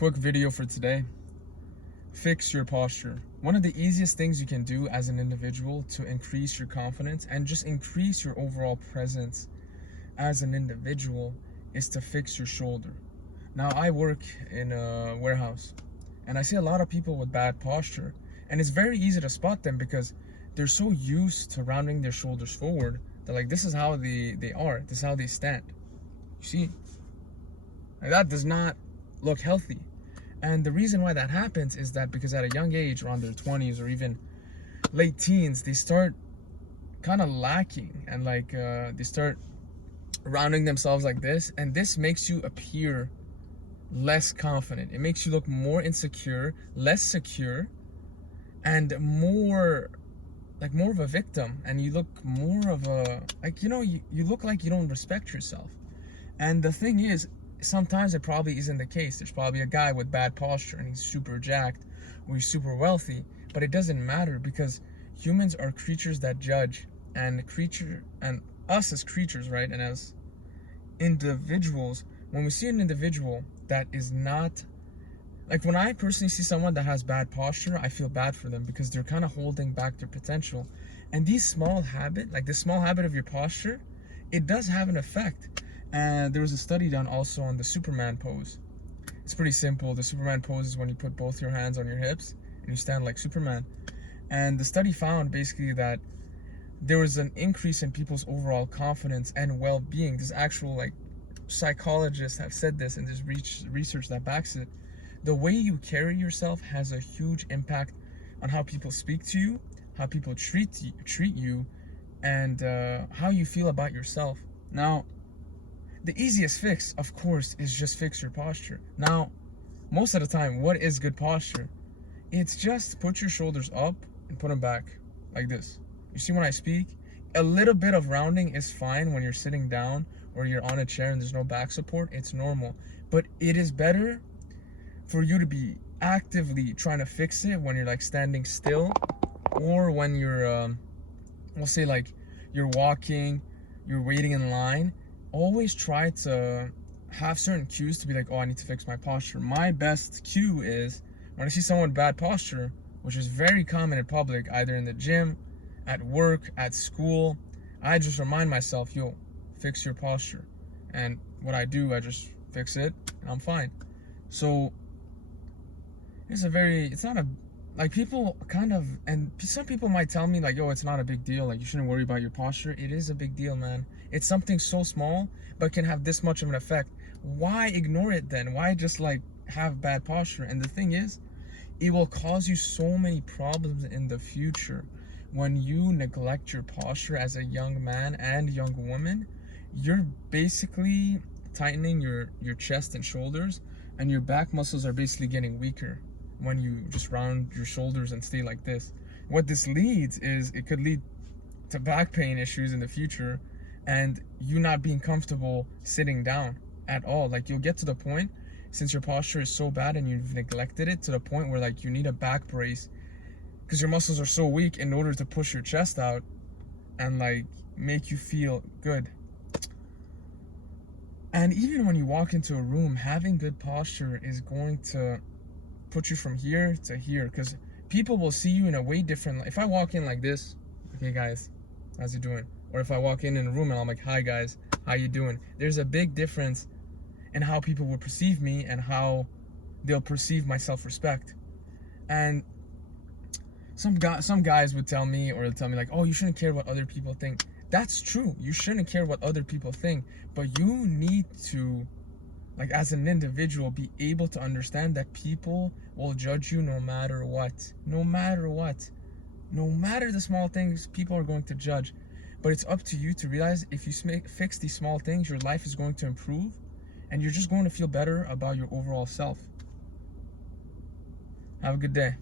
quick video for today. Fix your posture. One of the easiest things you can do as an individual to increase your confidence and just increase your overall presence as an individual is to fix your shoulder. Now, I work in a warehouse and I see a lot of people with bad posture, and it's very easy to spot them because they're so used to rounding their shoulders forward that like this is how they are, this is how they stand. You see? Like that does not look healthy. And the reason why that happens is that because at a young age, around their 20s or even late teens, they start kind of lacking and they start rounding themselves like this, and this makes you appear less confident. It makes you look more insecure, less secure, and more of a victim, and you look more of a you look like you don't respect yourself. And the thing is, sometimes it probably isn't the case. There's probably a guy with bad posture and he's super jacked or he's super wealthy, but it doesn't matter because humans are creatures that judge, and us as creatures, right? And as individuals, when we see an individual that is not like, when I personally see someone that has bad posture, I feel bad for them because they're kind of holding back their potential. And this small habit of your posture, it does have an effect. And there was a study done also on the Superman pose. It's pretty simple. The Superman pose is when you put both your hands on your hips and you stand like Superman. And the study found basically that there was an increase in people's overall confidence and well-being. There's actual psychologists have said this, and there's research that backs it. The way you carry yourself has a huge impact on how people speak to you, how people treat you, and how you feel about yourself. Now, the easiest fix, of course, is just fix your posture. Now, most of the time, what is good posture? It's just put your shoulders up and put them back like this. You see when I speak? A little bit of rounding is fine when you're sitting down or you're on a chair and there's no back support. It's normal. But it is better for you to be actively trying to fix it when you're standing still, or when you're, we'll say you're walking, you're waiting in line. Always try to have certain cues to be like, oh, I need to fix my posture. My best cue is when I see someone with bad posture, which is very common in public, either in the gym, at work, at school. I just remind myself, yo, fix your posture. And what I do, I just fix it and I'm fine. So it's not a, people kind of, and some people might tell me yo, it's not a big deal. You shouldn't worry about your posture. It is a big deal, man. It's something so small, but can have this much of an effect. Why ignore it then? Why just have bad posture? And the thing is, it will cause you so many problems in the future. When you neglect your posture as a young man and young woman, you're basically tightening your chest and shoulders, and your back muscles are basically getting weaker when you just round your shoulders and stay like this. What this leads is, it could lead to back pain issues in the future, and you not being comfortable sitting down at all. You'll get to the point, since your posture is so bad and you've neglected it, to the point where you need a back brace because your muscles are so weak in order to push your chest out and make you feel good. And even when you walk into a room, having good posture is going to put you from here to here, because people will see you in a way different. If I walk in like this, okay guys, how's you doing? Or if I walk in a room and I'm like, hi guys, how you doing? There's a big difference in how people will perceive me and how they'll perceive my self-respect. And some guys would tell me, or they'll tell me oh, you shouldn't care what other people think. That's true. You shouldn't care what other people think, but you need to, as an individual, be able to understand that people will judge you no matter what. No matter what. No matter the small things, people are going to judge. But it's up to you to realize, if you fix these small things, your life is going to improve, and you're just going to feel better about your overall self. Have a good day.